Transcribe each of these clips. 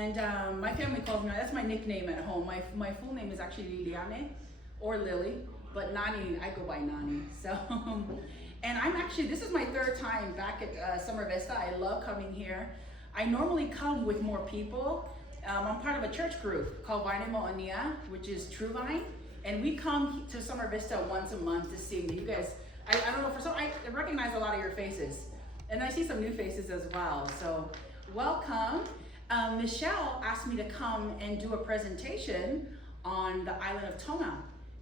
And my family calls me, that's my nickname at home. My full name is actually Liliane or Lily, but Nani, I go by Nani. So, and this is my third time back at Summer Vista. I love coming here. I normally come with more people. I'm part of a church group called Vine, which is True Vine. And we come to Summer Vista once a month to sing. You guys, I don't know, I recognize a lot of your faces. And I see some new faces as well. So welcome. Michelle asked me to come and do a presentation on the island of Tonga.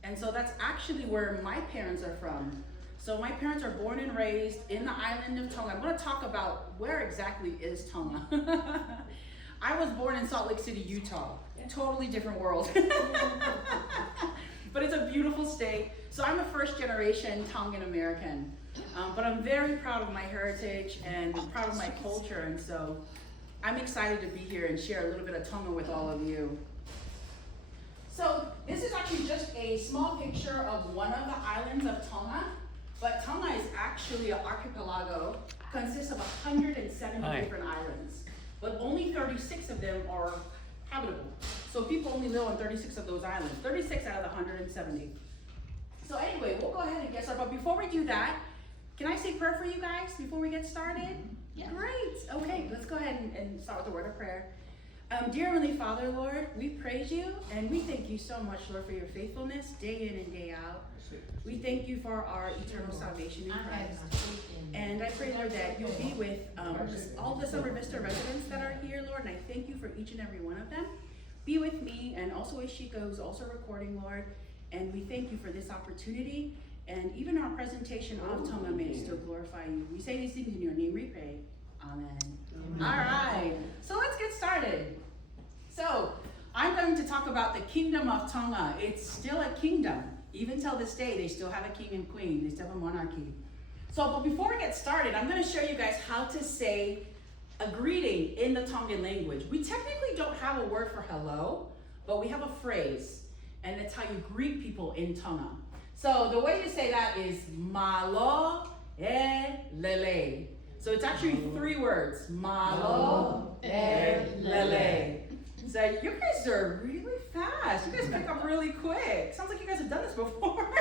And so that's actually where my parents are from. So my parents are born and raised in the island of Tonga. I'm going to talk about where exactly is Tonga. I was born in Salt Lake City, Utah. Totally different world. But it's a beautiful state. So I'm a first generation Tongan American. But I'm very proud of my heritage and proud of my culture. And so I'm excited to be here and share a little bit of Tonga with all of you. So this is actually just a small picture of one of the islands of Tonga. But Tonga is actually an archipelago, consists of 170 different islands. But only 36 of them are habitable. So people only live on 36 of those islands, 36 out of the 170. So anyway, we'll go ahead and get started. But before we do that, can I say prayer for you guys before we get started? Yeah. Great. Okay, let's go ahead and start with a word of prayer. Dear Heavenly Father, Lord, we praise you and we thank you so much, Lord, for your faithfulness day in and day out. We thank you for our eternal salvation in Christ. And I pray, Lord, that you'll be with all the Summer Vista residents that are here, Lord, and I thank you for each and every one of them. Be with me and also Ishika, who's also recording, Lord, and we thank you for this opportunity. And even our presentation of Tonga may still glorify you. We say these things in your name, we pray. Amen. Amen. All right, so let's get started. So I'm going to talk about the Kingdom of Tonga. It's still a kingdom. Even till this day, they still have a king and queen. They still have a monarchy. So, but before we get started, I'm going to show you guys how to say a greeting in the Tongan language. We technically don't have a word for hello, but we have a phrase, and it's how you greet people in Tonga. So the way to say that is malo e lele. So it's actually 3 words. Malo e lele. So you guys are really fast. You guys pick up really quick. Sounds like you guys have done this before.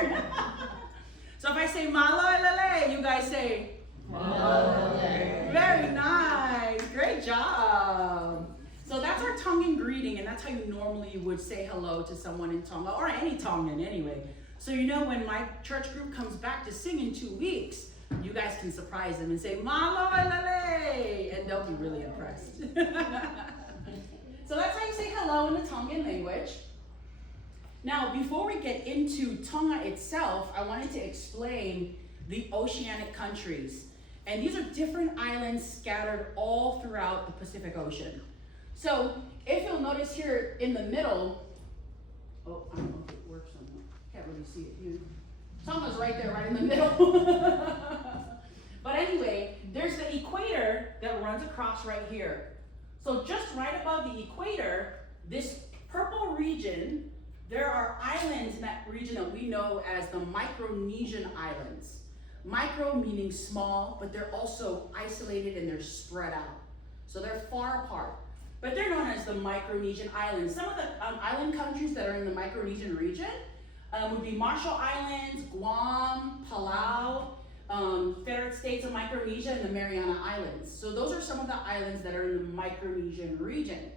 So if I say malo e lele, you guys say malo e lele. Very nice. Great job. So that's our Tongan greeting, and that's how you normally would say hello to someone in Tonga, or any Tongan anyway. So you know when my church group comes back to sing in 2 weeks, you guys can surprise them and say, malo e lele, and they'll be really impressed. So that's how you say hello in the Tongan language. Now, before we get into Tonga itself, I wanted to explain the oceanic countries. And these are different islands scattered all throughout the Pacific Ocean. So if you'll notice here in the middle, oh, I don't know if it works on that. Can't really see it here. Tonga's right there, right in the middle. But anyway, there's the equator that runs across right here. So just right above the equator, this purple region, there are islands in that region that we know as the Micronesian Islands. Micro meaning small, but they're also isolated and they're spread out. So they're far apart. But they're known as the Micronesian Islands. Some of the island countries that are in the Micronesian region would be Marshall Islands, Guam, Palau, Federate States of Micronesia, and the Mariana Islands. So those are some of the islands that are in the Micronesian region.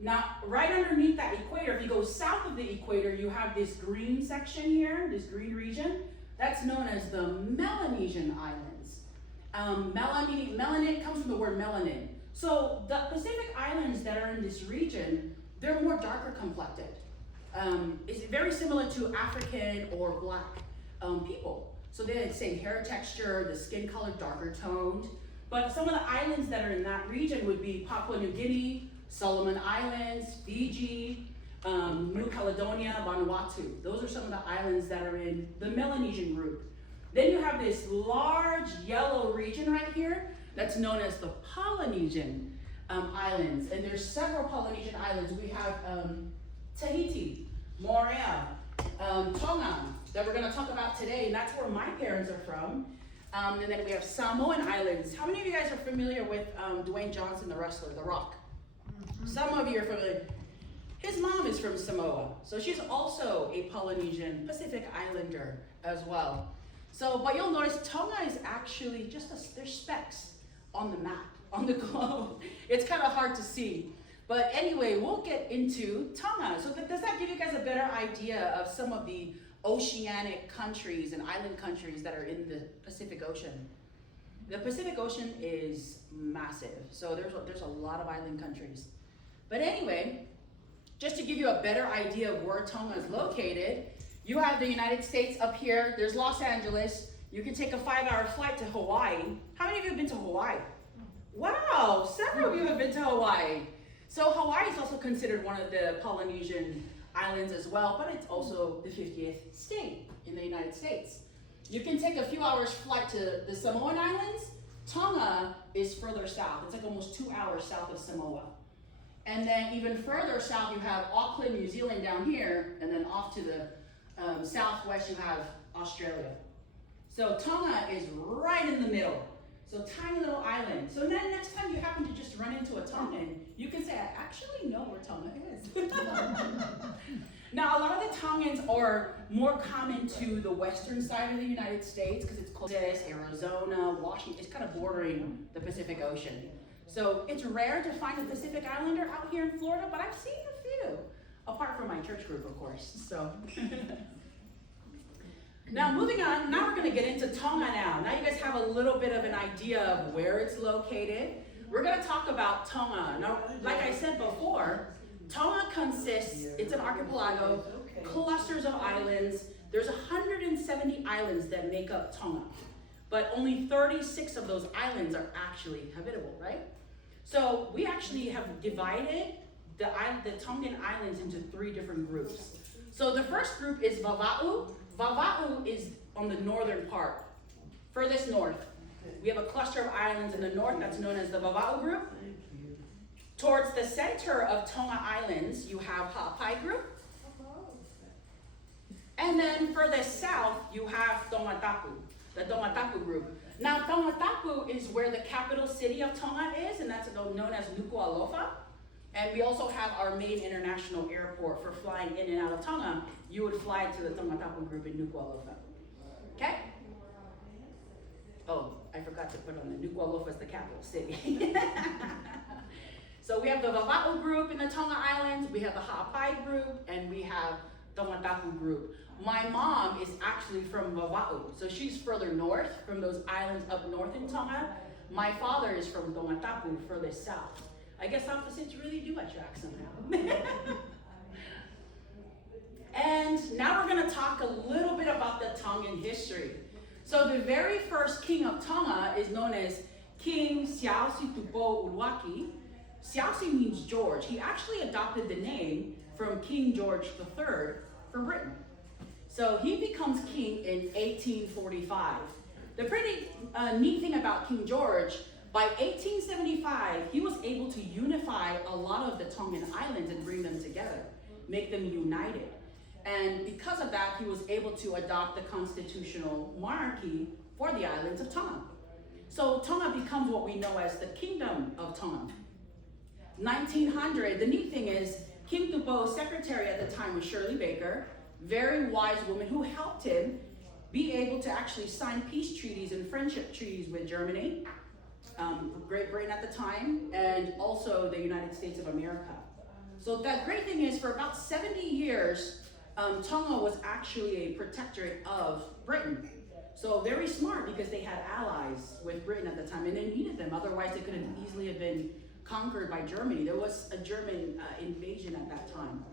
Now, right underneath that equator, if you go south of the equator, you have this green section here, this green region. That's known as the Melanesian Islands. Melanin comes from the word melanin. So the Pacific Islands that are in this region, they're more darker complected. It's very similar to African or Black people. So they have the same hair texture, the skin color darker toned. But some of the islands that are in that region would be Papua New Guinea, Solomon Islands, Fiji, New Caledonia, Vanuatu. Those are some of the islands that are in the Melanesian group. Then you have this large yellow region right here that's known as the Polynesian Islands. And there's several Polynesian islands. We have Tahiti, Moorea, Tonga, that we're going to talk about today, and that's where my parents are from. And then we have Samoan Islands. How many of you guys are familiar with Dwayne Johnson, the wrestler, The Rock? Mm-hmm. some of you are familiar. His mom is from Samoa, so she's also a Polynesian Pacific Islander as well. So, but you'll notice Tonga is actually just there's specks on the map, on the globe. It's kind of hard to see. But anyway, we'll get into Tonga. So does that give you guys a better idea of some of the oceanic countries and island countries that are in the Pacific Ocean? The Pacific Ocean is massive, so there's a lot of island countries. But anyway, just to give you a better idea of where Tonga is located, you have the United States up here, there's Los Angeles, you can take a 5-hour flight to Hawaii. How many of you have been to Hawaii? Wow, several of you have been to Hawaii. So Hawaii is also considered one of the Polynesian islands as well, but it's also the 50th state in the United States. You can take a few hours flight to the Samoan Islands. Tonga is further south. It's like almost 2 hours south of Samoa. And then even further south, you have Auckland, New Zealand down here, and then off to the southwest, you have Australia. So Tonga is right in the middle. So tiny little island. So then next time you happen to just run into a Tongan, you can say, I actually know where Tonga is. Now, a lot of the Tongans are more common to the western side of the United States because it's close to Arizona, Washington. It's kind of bordering the Pacific Ocean. So it's rare to find a Pacific Islander out here in Florida, but I've seen a few, apart from my church group, of course. So. Now moving on, now we're going to get into Tonga now. Now you guys have a little bit of an idea of where it's located. We're going to talk about Tonga. Now, like I said before, Tonga consists, it's an archipelago, clusters of islands. There's 170 islands that make up Tonga, but only 36 of those islands are actually habitable, right? So we actually have divided the Tongan Islands into 3 different groups. So the first group is Vava'u. Vava'u is on the northern part, furthest north. We have a cluster of islands in the north that's known as the Vava'u group. Towards the center of Tonga Islands, you have Ha'apai group. And then further south, you have Tongatapu, the Tongatapu group. Now, Tongatapu is where the capital city of Tonga is, and that's known as Nuku'alofa. And we also have our main international airport for flying in and out of Tonga. You would fly to the Tongatapu group in Nuku'alofa. Okay? Oh, I forgot to put on the Nuku'alofa is the capital city. So we have the Vava'u group in the Tonga Islands, we have the Ha'apai group, and we have the Tongatapu group. My mom is actually from Vava'u, so she's further north from those islands up north in Tonga. My father is from Tongatapu, further south. I guess opposites really do attract somehow. And now we're going to talk a little bit about the Tongan history. So the very first king of Tonga is known as King Siausi Tupo Uluwaki. Siausi means George. He actually adopted the name from King George III for Britain. So he becomes king in 1845. The pretty neat thing about King George, by 1875, he was able to unify a lot of the Tongan islands and bring them together, make them united. And because of that, he was able to adopt the constitutional monarchy for the islands of Tonga. So Tonga becomes what we know as the Kingdom of Tonga. 1900, the neat thing is, King Tupo's secretary at the time was Shirley Baker, very wise woman who helped him be able to actually sign peace treaties and friendship treaties with Germany, Great Britain at the time, and also the United States of America. So that great thing is, for about 70 years, Tonga was actually a protectorate of Britain. So very smart, because they had allies with Britain at the time, and they needed them. Otherwise, they could have easily have been conquered by Germany. There was a German invasion at that time.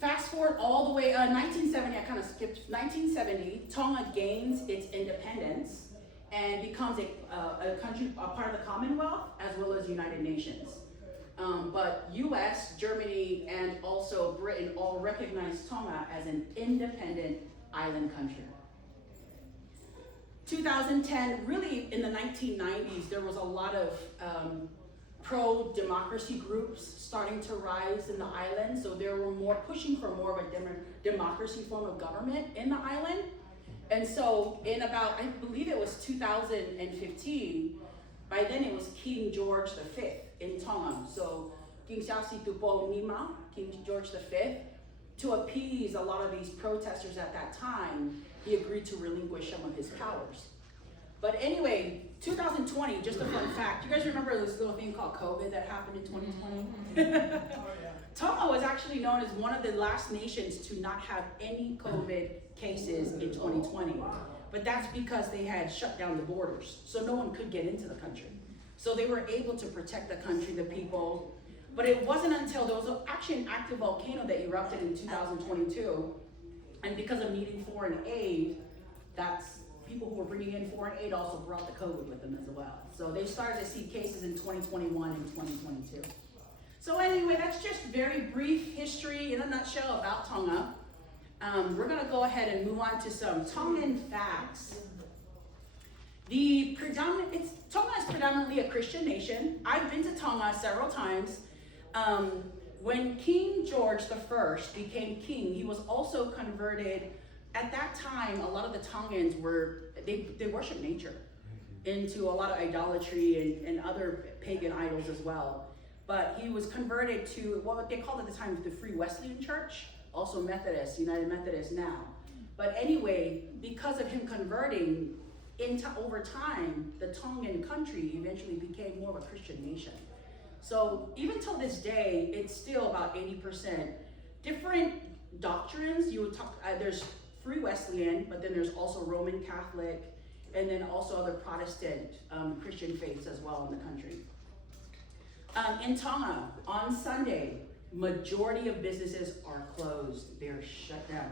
Fast forward all the way, 1970, I kind of skipped, 1970, Tonga gains its independence and becomes a country, a part of the Commonwealth, as well as United Nations. But US, Germany, and also Britain all recognize Tonga as an independent island country. 2010, really in the 1990s, there was a lot of pro-democracy groups starting to rise in the island. So they were more pushing for more of a democracy form of government in the island. And so in about, I believe it was 2015, by then it was King George V in Tonga. King Siasi Tupo Nima, King George V, to appease a lot of these protesters at that time, he agreed to relinquish some of his powers. But anyway, 2020, just a fun fact. You guys remember this little thing called COVID that happened in 2020? Tonga was actually known as one of the last nations to not have any COVID cases in 2020. But that's because they had shut down the borders, so no one could get into the country. So they were able to protect the country, the people. But it wasn't until there was actually an active volcano that erupted in 2022, and because of needing foreign aid, that's people who were bringing in foreign aid also brought the COVID with them as well. So they started to see cases in 2021 and 2022. So anyway, that's just very brief history in a nutshell about Tonga. We're gonna go ahead and move on to some Tongan facts. Tonga is predominantly a Christian nation. I've been to Tonga several times. When King George I became king, he was also converted. At that time, a lot of the Tongans they worship nature into a lot of idolatry and other pagan idols as well. But he was converted to what they called at the time the Free Wesleyan Church, also Methodist, United Methodist now. But anyway, because of him converting, over time, the Tongan country eventually became more of a Christian nation. So even till this day, it's still about 80%. Different doctrines, you would talk, there's Free Wesleyan, but then there's also Roman Catholic, and then also other Protestant Christian faiths as well in the country. In Tonga, on Sunday, majority of businesses are closed. They're shut down.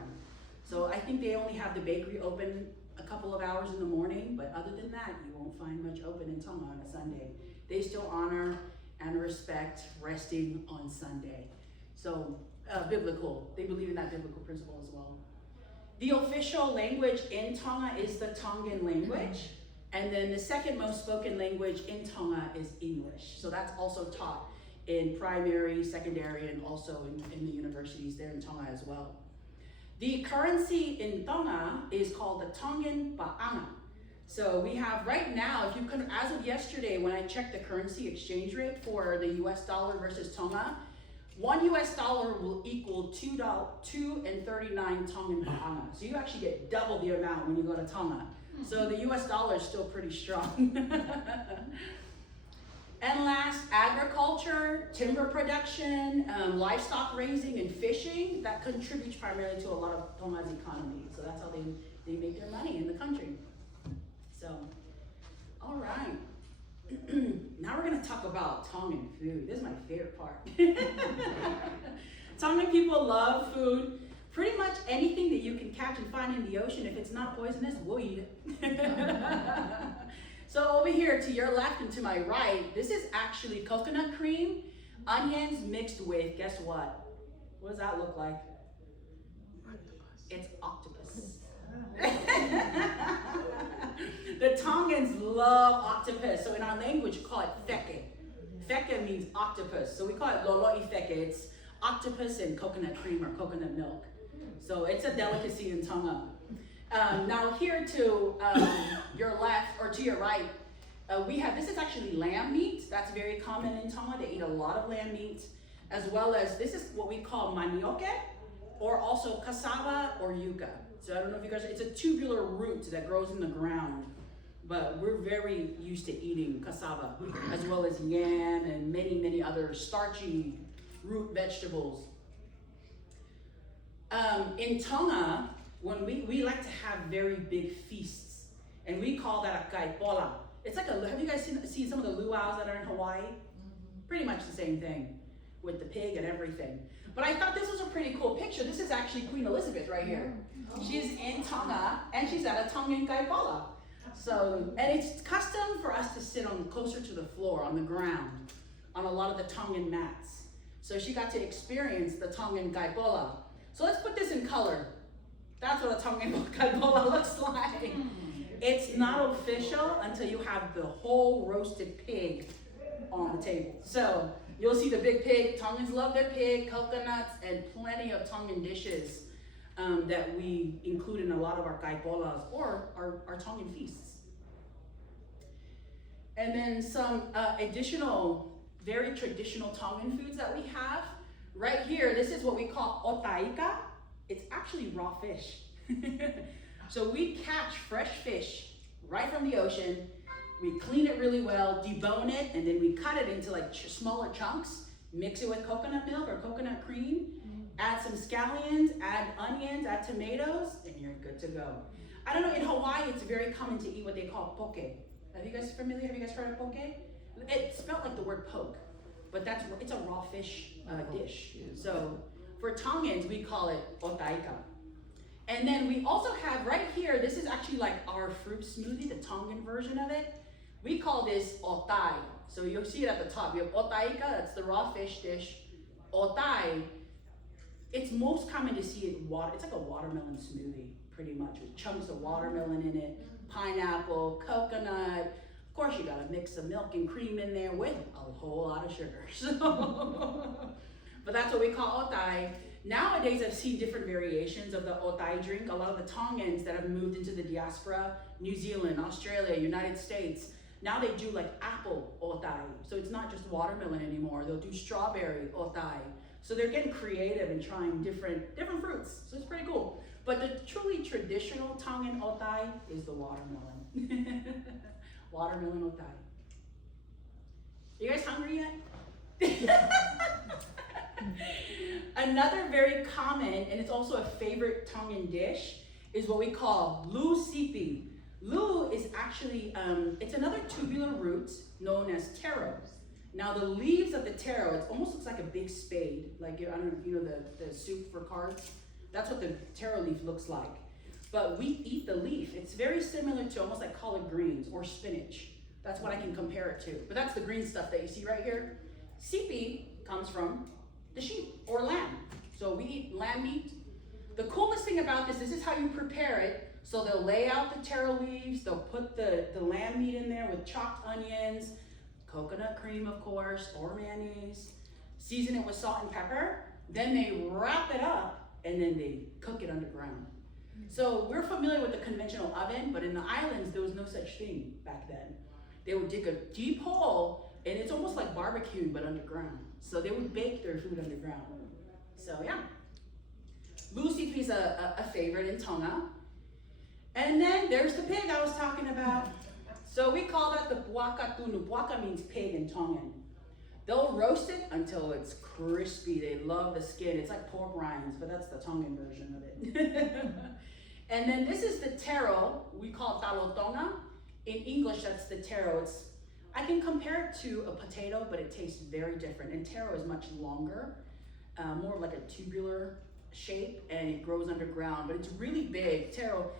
So I think they only have the bakery open a couple of hours in the morning, but other than that, you won't find much open in Tonga on a Sunday. They still honor and respect resting on Sunday. So biblical, they believe in that biblical principle as well. The official language in Tonga is the Tongan language. And then the second most spoken language in Tonga is English. So that's also taught in primary, secondary, and also in the universities there in Tonga as well. The currency in Tonga is called the Tongan Ba'anga. So we have right now, if you can, as of yesterday, when I checked the currency exchange rate for the US dollar versus Tonga, $1 US will equal 2.39 Tongan Ba'anga. So you actually get double the amount when you go to Tonga. So the US dollar is still pretty strong. And last, agriculture, timber production, livestock raising and fishing, that contributes primarily to a lot of Tonga's economy. So that's how they make their money in the country. So, all right. Now we're gonna talk about Tongan food. This is my favorite part. Tongan people love food. Pretty much anything that you can catch and find in the ocean, if it's not poisonous, we'll eat it. So over here to your left and to my right, this is actually coconut cream, onions mixed with, guess what? What does that look like? It's octopus. The Tongans love octopus. So in our language, we call it feke. Feke means octopus. So we call it lolo'i feke. It's octopus and coconut cream or coconut milk. So it's a delicacy in Tonga. Now here to your left, or to your right, we have, this is actually lamb meat. That's very common in Tonga. They eat a lot of lamb meat, as well as, this is what we call manioke, or also cassava or yuca. So I don't know if you guys, it's a tubular root that grows in the ground, but we're very used to eating cassava, as well as yam and many, many other starchy root vegetables. In Tonga, when we like to have very big feasts, and we call that a kaipola. It's like have you guys seen some of the luau's that are in Hawaii? Pretty much the same thing, with the pig and everything. But I thought this was a pretty cool picture. This is actually Queen Elizabeth right here. She's in Tonga, and she's at a Tongan kaipola. So, and it's custom for us to sit on closer to the floor, on the ground, on a lot of the Tongan mats. So she got to experience the Tongan kaipola. So let's put this in color. That's what a Tongan kaipola looks like. It's not official until you have the whole roasted pig on the table. So you'll see the big pig. Tongans love their pig, coconuts, and plenty of Tongan dishes that we include in a lot of our kaipolas or our Tongan feasts. And then some additional very traditional Tongan foods that we have. Right here, this is what we call otaika. It's actually raw fish. So we catch fresh fish right from the ocean. We clean it really well, debone it, and then we cut it into like smaller chunks, mix it with coconut milk or coconut cream, add some scallions, add onions, add tomatoes, and you're good to go. I don't know, in Hawaii, it's very common to eat what they call poke. Are you guys familiar? Have you guys heard of poke? It's spelled like the word poke, but it's a raw fish dish. So for Tongans, we call it otaika. And then we also have right here, this is actually like our fruit smoothie, the Tongan version of it. We call this otai. So you'll see it at the top. You have otaika, that's the raw fish dish. Otai, it's most common to see it it's like a watermelon smoothie, pretty much, with chunks of watermelon in it, pineapple, coconut. Of course, you gotta mix some milk and cream in there with a whole lot of sugar. So, but that's what we call otai. Nowadays, I've seen different variations of the otai drink. A lot of the Tongans that have moved into the diaspora, New Zealand, Australia, United States, now they do like apple otai. So it's not just watermelon anymore. They'll do strawberry otai. So they're getting creative and trying different fruits. So it's pretty cool. But the truly traditional Tongan otai is the watermelon. Watermelon otai. You guys hungry yet? Another very common, and it's also a favorite Tongan dish, is what we call lu sipi. Lu is actually, it's another tubular root known as taro. Now the leaves of the taro, it almost looks like a big spade. Like, I don't know if you know the soup for cards. That's what the taro leaf looks like. But we eat the leaf. It's very similar to almost like collard greens or spinach. That's what I can compare it to. But that's the green stuff that you see right here. Sipi comes from the sheep or lamb. So we eat lamb meat. The coolest thing about this is how you prepare it. So they'll lay out the taro leaves, they'll put the lamb meat in there with chopped onions, coconut cream, of course, or mayonnaise, season it with salt and pepper, then they wrap it up, and then they cook it underground. So we're familiar with the conventional oven, but in the islands, there was no such thing back then. They would dig a deep hole, and it's almost like barbecuing, but underground. So they would bake their food underground. So yeah. Lu sipi is a favorite in Tonga. And then there's the pig I was talking about. So we call that the buaka tunu. Buaka means pig in Tongan. They'll roast it until it's crispy. They love the skin. It's like pork rinds, but that's the Tongan version of it. And then this is the taro. We call it talotonga. In English, that's the taro. I can compare it to a potato, but it tastes very different. And taro is much longer, more like a tubular shape, and it grows underground, but it's really big. Taro,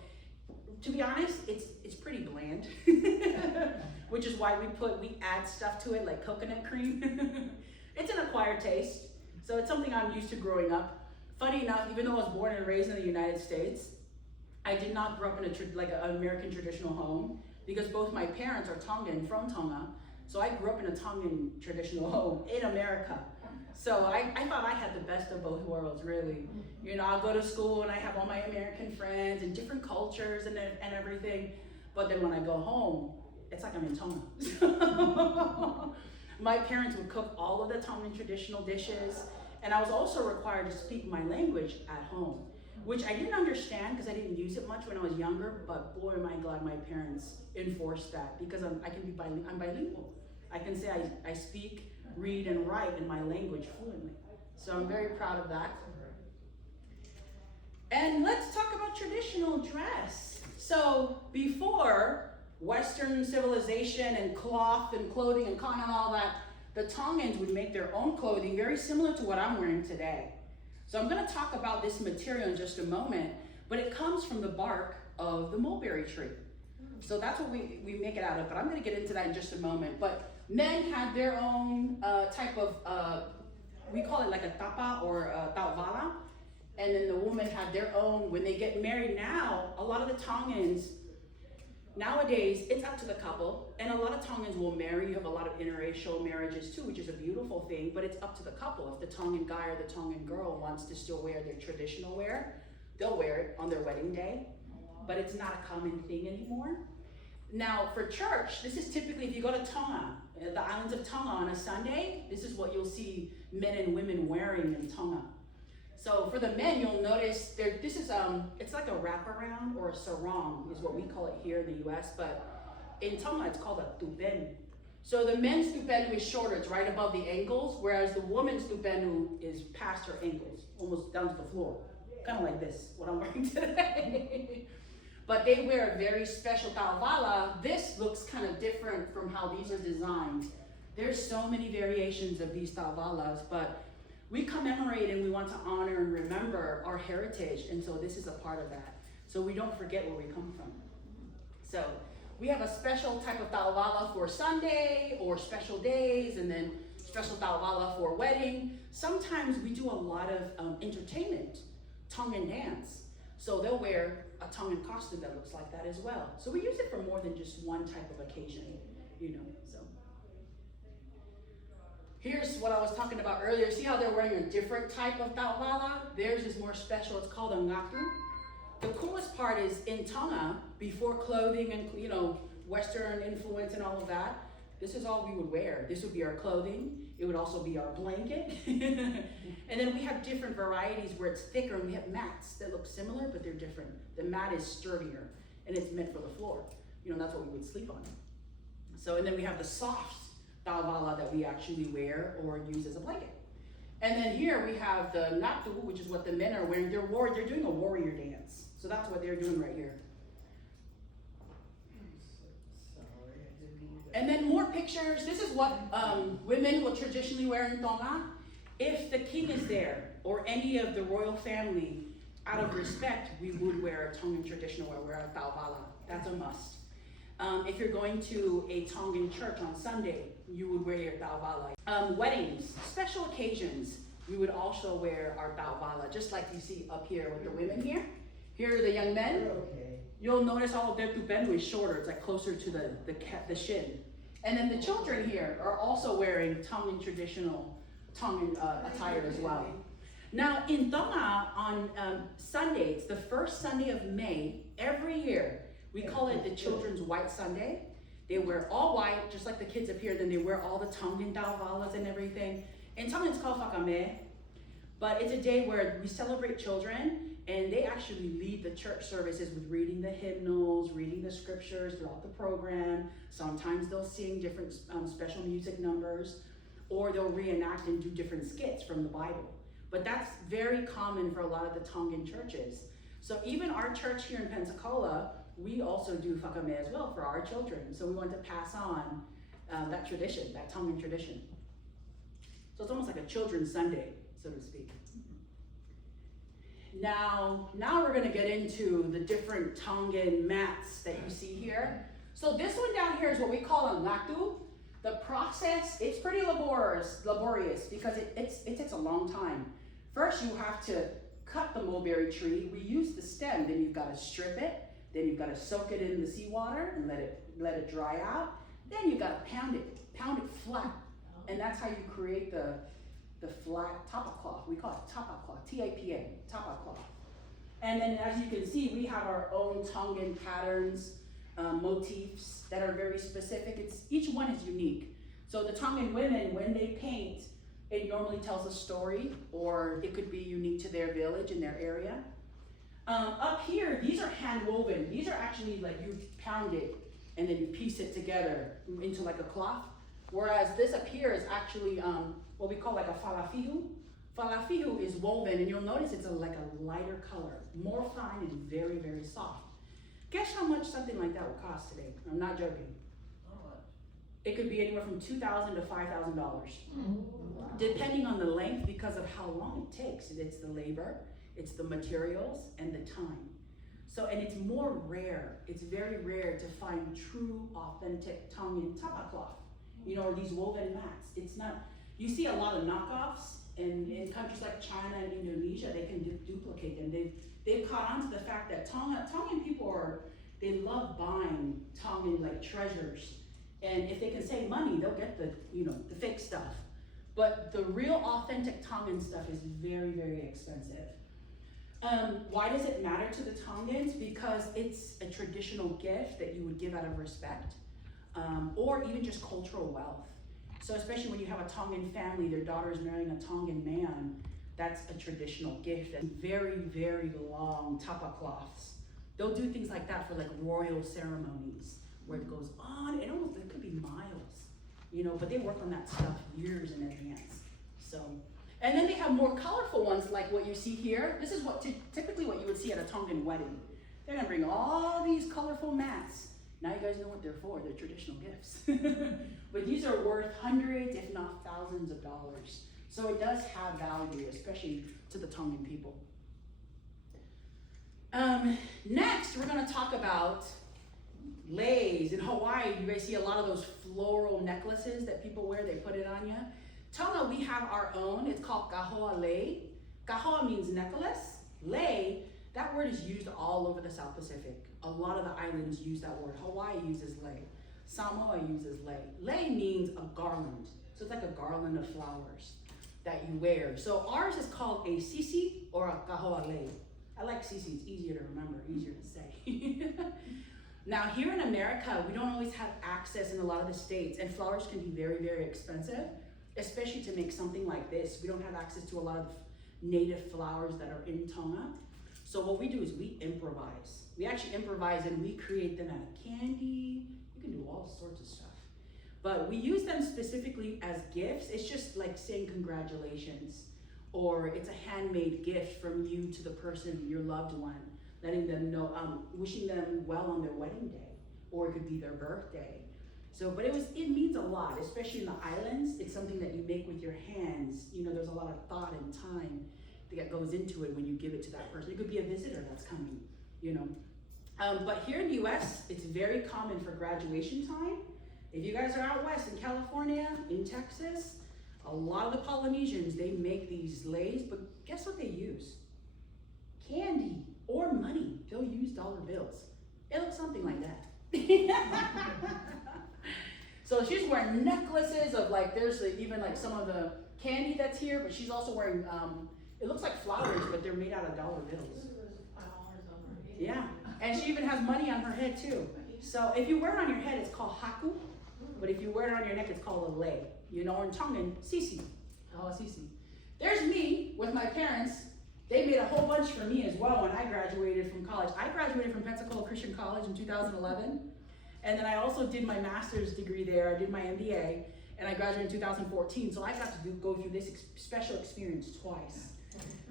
to be honest, it's pretty bland, which is why we add stuff to it like coconut cream. It's an acquired taste, so it's something I'm used to growing up. Funny enough, even though I was born and raised in the United States, I did not grow up in an American traditional home because both my parents are Tongan from Tonga, so I grew up in a Tongan traditional home in America. So I thought I had the best of both worlds, really. You know, I'll go to school and I have all my American friends and different cultures and everything. But then when I go home, it's like I'm in Tonga. My parents would cook all of the Tongan traditional dishes. And I was also required to speak my language at home, which I didn't understand because I didn't use it much when I was younger. But boy, am I glad my parents enforced that because I'm bilingual. I can say I speak, read, and write in my language fluently. So I'm very proud of that. And let's talk about traditional dress. So before Western civilization and cloth and clothing and cotton and all that, the Tongans would make their own clothing very similar to what I'm wearing today. So I'm going to talk about this material in just a moment, but it comes from the bark of the mulberry tree. So that's what we make it out of, but I'm going to get into that in just a moment. But men had their own type of, we call it like a tapa or a tauvala, and then the women had their own. When they get married now, a lot of the Tongans, nowadays, it's up to the couple, and a lot of Tongans will marry. You have a lot of interracial marriages too, which is a beautiful thing, but it's up to the couple. If the Tongan guy or the Tongan girl wants to still wear their traditional wear, they'll wear it on their wedding day, but it's not a common thing anymore. Now, for church, this is typically, if you go to Tonga, the islands of Tonga on a Sunday, this is what you'll see men and women wearing in Tonga. So for the men, you'll notice this is it's like a wraparound or a sarong is what we call it here in the US, but in Tonga it's called a tupen. So the men's tupenu is shorter, it's right above the ankles, whereas the woman's tupenu is past her ankles, almost down to the floor. Kind of like this, what I'm wearing today. But they wear a very special ta'avala. This looks kind of different from how these are designed. There's so many variations of these ta'avalas, but we commemorate and we want to honor and remember our heritage, and so this is a part of that. So we don't forget where we come from. So we have a special type of ta'avala for Sunday or special days, and then special ta'avala for wedding. Sometimes we do a lot of entertainment, Tongan dance. So they'll wear a Tongan costume that looks like that as well. So we use it for more than just one type of occasion, you know, so. Here's what I was talking about earlier. See how they're wearing a different type of ta'avala? Theirs is more special. It's called a ngatu. The coolest part is in Tonga, before clothing and, you know, Western influence and all of that, this is all we would wear. This would be our clothing. It would also be our blanket. And then we have different varieties where it's thicker, and we have mats that look similar, but they're different. The mat is sturdier, and it's meant for the floor. You know, that's what we would sleep on. So, and then we have the soft ta'avala that we actually wear or use as a blanket. And then here we have the ngatu, which is what the men are wearing. They're doing a warrior dance. So that's what they're doing right here. And then more pictures. This is what women will traditionally wear in Tonga. If the king is there or any of the royal family, out of respect, we would wear a Tongan traditional wear a ta'avala. That's a must. If you're going to a Tongan church on Sunday, you would wear your ta'avala. Weddings, special occasions, we would also wear our ta'avala, just like you see up here with the women here. Here are the young men. You'll notice all of their tupenu is shorter. It's like closer to the shin. And then the children here are also wearing Tongan traditional Tongan attire as well. Now in Tonga on Sundays, the first Sunday of May, every year, we call it the Children's White Sunday. They wear all white, just like the kids up here, then they wear all the Tongan ta'avalas and everything. In Tongan it's called whakame, but it's a day where we celebrate children, and they actually lead the church services with reading the hymnals, reading the scriptures throughout the program. Sometimes they'll sing different special music numbers, or they'll reenact and do different skits from the Bible. But that's very common for a lot of the Tongan churches. So even our church here in Pensacola, we also do whakame as well for our children. So we want to pass on that tradition, that Tongan tradition. So it's almost like a children's Sunday, so to speak. Now we're gonna get into the different Tongan mats that you see here. So this one down here is what we call a ngatu. The process, it's pretty laborious because it takes a long time. First, you have to cut the mulberry tree. We use the stem, then you've got to strip it, then you've got to soak it in the seawater and let it dry out. Then you've got to pound it flat, and that's how you create the flat tapa cloth. We call it tapa cloth, T-A-P-A, tapa cloth. And then as you can see, we have our own Tongan patterns, motifs that are very specific. Each one is unique. So the Tongan women, when they paint, it normally tells a story, or it could be unique to their village and their area. Up here, these are hand woven. These are actually like you pound it and then you piece it together into like a cloth. Whereas this up here is actually what we call like a falafihu. Falafihu is woven, and you'll notice it's like a lighter color, more fine and very, very soft. Guess how much something like that would cost today? I'm not joking. How much? It could be anywhere from $2,000 to $5,000, wow. Depending on the length, because of how long it takes. It's the labor, it's the materials, and the time. So, and it's more rare. It's very rare to find true, authentic Tongan tapa cloth. You know, or these woven mats. It's not. You see a lot of knockoffs, and in countries like China and Indonesia, they can duplicate them. They've caught on to the fact that Tongan people they love buying Tongan like treasures, and if they can save money, they'll get the fake stuff. But the real authentic Tongan stuff is very, very expensive. Why does it matter to the Tongans? Because it's a traditional gift that you would give out of respect. or even just cultural wealth. So especially when you have a Tongan family, their daughter is marrying a Tongan man, that's a traditional gift. And very, very long tapa cloths. They'll do things like that for like royal ceremonies, where it goes on, it could be miles, you know, but they work on that stuff years in advance. So, and then they have more colorful ones like what you see here. This is what typically what you would see at a Tongan wedding. They're gonna bring all these colorful mats. Now you guys know what they're for, they're traditional gifts. But these are worth hundreds, if not thousands of dollars. So it does have value, especially to the Tongan people. Next, we're gonna talk about leis. In Hawaii, you guys see a lot of those floral necklaces that people wear, they put it on you. Tonga, we have our own, it's called kahoa lei. Kahoa means necklace. Lei, that word is used all over the South Pacific. A lot of the islands use that word. Hawaii uses lei. Samoa uses lei. Lei means a garland. So it's like a garland of flowers that you wear. So ours is called a sisi or a kahoa lei. I like sisi, it's easier to remember, easier to say. Now here in America, we don't always have access in a lot of the states, and flowers can be very, very expensive, especially to make something like this. We don't have access to a lot of native flowers that are in Tonga. So what we do is we improvise. We actually improvise and we create them out of candy. You can do all sorts of stuff. But we use them specifically as gifts. It's just like saying congratulations, or it's a handmade gift from you to the person, your loved one, letting them know, wishing them well on their wedding day, or it could be their birthday. So, but it means a lot, especially in the islands. It's something that you make with your hands. You know, there's a lot of thought and time that goes into it when you give it to that person. It could be a visitor that's coming, you know. But here in the US, it's very common for graduation time. If you guys are out west in California, in Texas, a lot of the Polynesians, they make these leis, but guess what they use? Candy or money. They'll use dollar bills. It looks something like that. So she's wearing necklaces of like, there's even like some of the candy that's here, but she's also wearing, it looks like flowers, but they're made out of dollar bills. Yeah, and she even has money on her head too. So if you wear it on your head, it's called haku, but if you wear it on your neck, it's called a lei. You know, in Tongan, sisi. Oh, sisi. There's me with my parents. They made a whole bunch for me as well when I graduated from college. I graduated from Pensacola Christian College in 2011. And then I also did my master's degree there. I did my MBA, and I graduated in 2014. So I got to go through this special experience twice.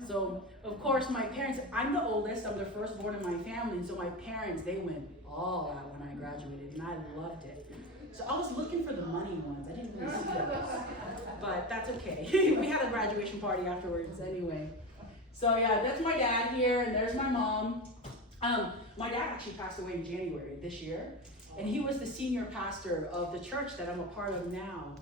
So, of course, my parents, I'm the oldest, I'm the firstborn in my family, so my parents, they went all out when I graduated, and I loved it. So I was looking for the money ones, I didn't really see those, but that's okay. We had a graduation party afterwards anyway. So yeah, that's my dad here, and there's my mom. My dad actually passed away in January this year, and he was the senior pastor of the church that I'm a part of now.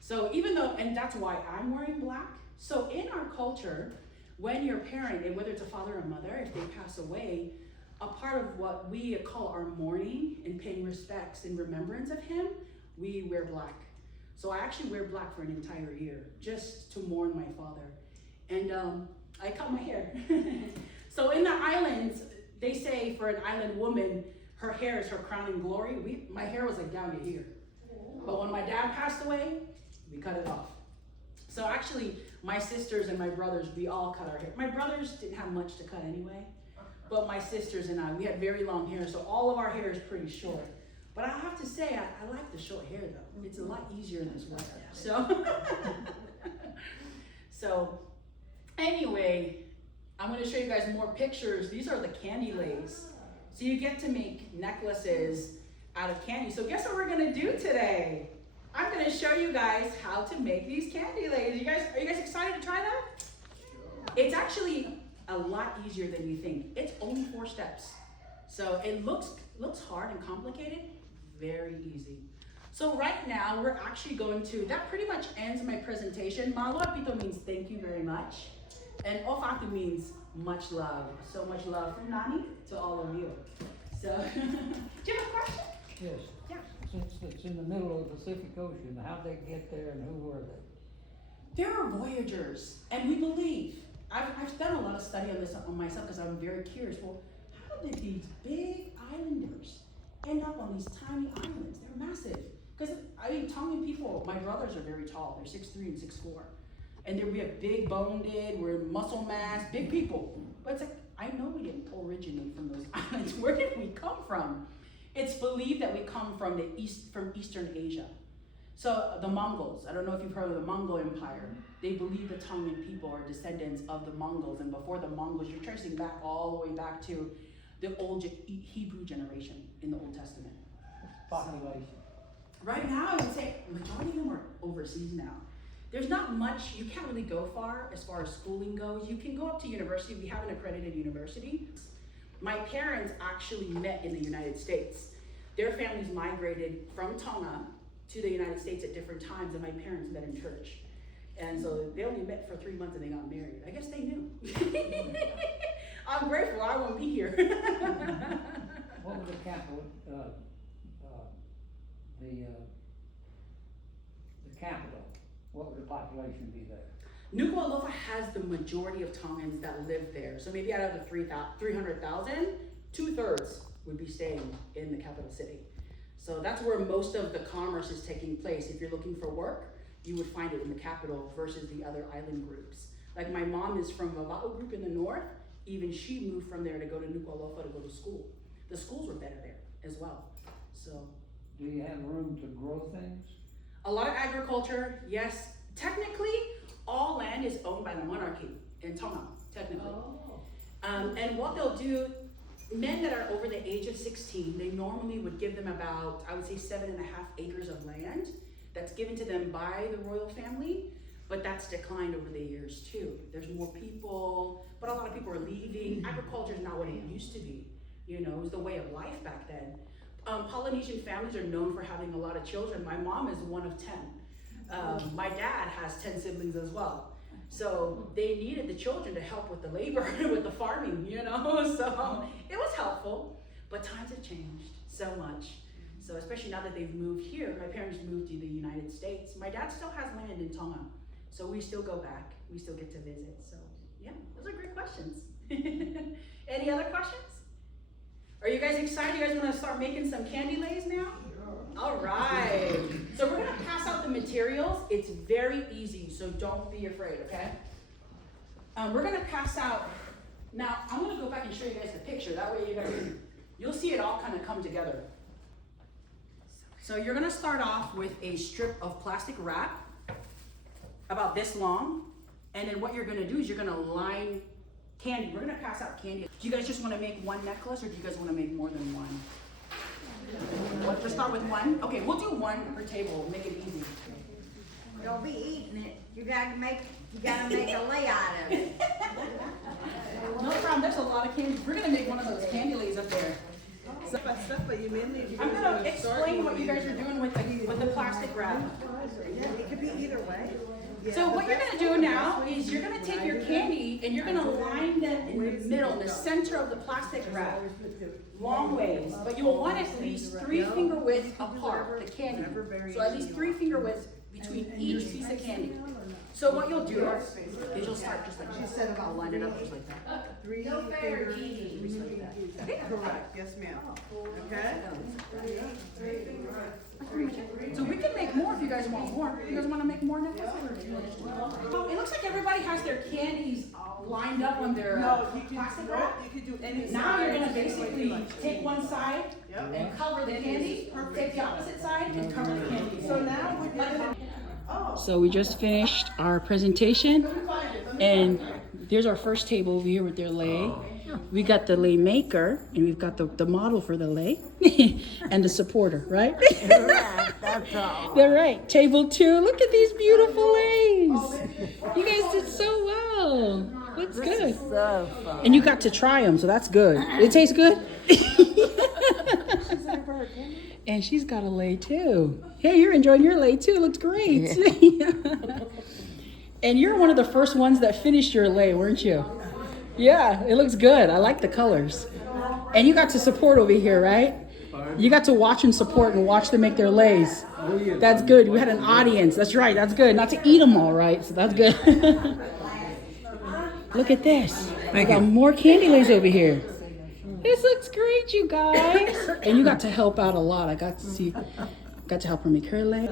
So even though, and that's why I'm wearing black. So in our culture, when your parent, and whether it's a father or mother, if they pass away, a part of what we call our mourning and paying respects in remembrance of him, we wear black. So I actually wear black for an entire year, just to mourn my father. And I cut my hair. So in the islands, they say for an island woman, her hair is her crowning glory. My hair was like down to here. But when my dad passed away, we cut it off. So actually, my sisters and my brothers, we all cut our hair. My brothers didn't have much to cut anyway, but my sisters and I, we had very long hair, so all of our hair is pretty short. But I have to say, I like the short hair though. It's a lot easier in this weather. So anyway, I'm gonna show you guys more pictures. These are the candy leis. So you get to make necklaces out of candy. So guess what we're gonna do today? I'm gonna show you guys how to make these candy leis. Are you guys excited to try that? Sure. It's actually a lot easier than you think. It's only 4 steps. So it looks hard and complicated, very easy. So right now we're actually going to, that pretty much ends my presentation. Malo apito means thank you very much. And ofatu means much love. So much love from Nani to all of you. So, do you have a question? Yes. Yeah. Since it's in the middle of the Pacific Ocean, how'd they get there and who were they? There are voyagers, and we believe, I've done a lot of study on this on myself because I'm very curious. Well, how did these big islanders end up on these tiny islands? They're massive. Because, I mean, Tongan people, my brothers are very tall. They're 6'3" and 6'4". And we have big boned, we're muscle mass, big people. But it's like, I know we didn't originate from those islands. Where did we come from? It's believed that we come from Eastern Asia. So the Mongols, I don't know if you've heard of the Mongol Empire. They believe the Tongan people are descendants of the Mongols. And before the Mongols, you're tracing back all the way back to the old Hebrew generation in the Old Testament. Population. Right now, I would say majority of them are overseas now. There's not much, you can't really go far as schooling goes. You can go up to university. We have an accredited university. My parents actually met in the United States. Their families migrated from Tonga to the United States at different times, and my parents met in church. And so they only met for 3 months and they got married. I guess they knew. I'm grateful I won't be here. What was the capital, the capital? What would the population be there? Nuku'alofa has the majority of Tongans that live there. So maybe out of the 300,000, 2/3 would be staying in the capital city. So that's where most of the commerce is taking place. If you're looking for work, you would find it in the capital versus the other island groups. Like my mom is from Vava'u group in the north. Even she moved from there to go to Nuku'alofa to go to school. The schools were better there as well. So, Do you have room to grow things? a lot of agriculture, yes. Technically, all land is owned by the monarchy in Tonga, technically. And what they'll do, men that are over the age of 16, they normally would give them about, I would say 7.5 acres of land that's given to them by the royal family, but that's declined over the years too. There's more people, but a lot of people are leaving. Agriculture is not what it used to be. You know, it was the way of life back then. Polynesian families are known for having a lot of children. My mom is one of 10. My dad has 10 siblings as well. So they needed the children to help with the labor, with the farming, you know? So it was helpful, but times have changed so much. So especially now that they've moved here, my parents moved to the United States. My dad still has land in Tonga, so we still go back. We still get to visit. So yeah, those are great questions. Any other questions? Are you guys excited? You guys want to start making some candy leis now? All right. So we're going to pass out the materials. It's very easy, so don't be afraid, okay? We're going to pass out. Now, I'm going to go back and show you guys the picture. That way you'll see it all kind of come together. So you're going to start off with a strip of plastic wrap about this long. And then what you're going to do is you're going to line candy. We're going to pass out candy. Do you guys just want to make one necklace, or do you guys want to make more than one? Let's start with one. Okay, we'll do one per table. We'll make it easy. Don't be eating it. You gotta make a lay out of it. No problem. There's a lot of candy. We're gonna make one of those candy leis up there. So, I'm gonna explain what you guys are doing with the plastic wrap. Yeah, it could be either way. So what you're gonna do now is you're gonna take your candy and you're gonna line them in the middle, in the center of the plastic wrap, long ways. But you'll want at least 3 finger widths apart, the candy. So at least 3 finger widths between each piece of candy. So what you'll do is you'll start just like she said, I'll line it up just like that. 3 fingers. Just like that. Okay? Correct. Yes, ma'am. Okay. So we can make more if you guys want more. You guys want to make more necklaces, or do you want to just it looks like everybody has their candies lined up on their plastic wrap. You could do any. Now you're going to basically take one side and cover the candy, take the opposite side and cover the candy. So now we're gonna. So we just finished our presentation, and there's our first table over here with their lei. We got the lei maker, and we've got the model for the lei, and the supporter, right? Correct. That's all. They're right. Table 2. Look at these beautiful leis. You guys did so well. Looks good. So fun. And you got to try them, so that's good. It tastes good? And she's got a lei too. Hey, you're enjoying your lei too. Looks great. And you're one of the first ones that finished your lei, weren't you? Yeah, it looks good. I like the colors. And you got to support over here, right? You got to watch and support and watch them make their leis. That's good. We had an audience. That's right. That's good. Not to eat them all, right? So that's good. Look at this. I got more candy leis over here. This looks great, you guys. And you got to help out a lot. I got got to help her make her lei.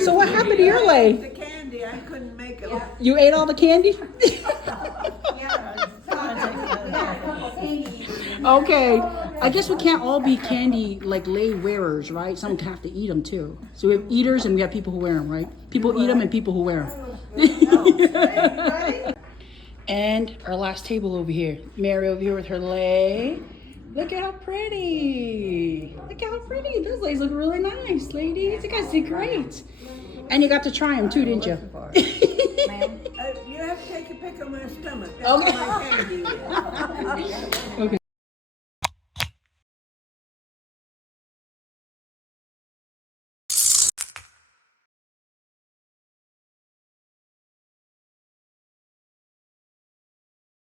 So what happened to your lei? The candy, I couldn't make it. You ate all the candy? Okay, I guess we can't all be candy like lei wearers, right? Some have to eat them too. So we have eaters and we have people who wear them, right? People eat them and people who wear them. And our last table over here. Mary over here with her lei. Look at how pretty. Look at how pretty. Those leis look really nice, ladies. You guys did great. And you got to try them too, didn't you? You have to take a pick on my stomach. That's Okay. where my candy is. Okay.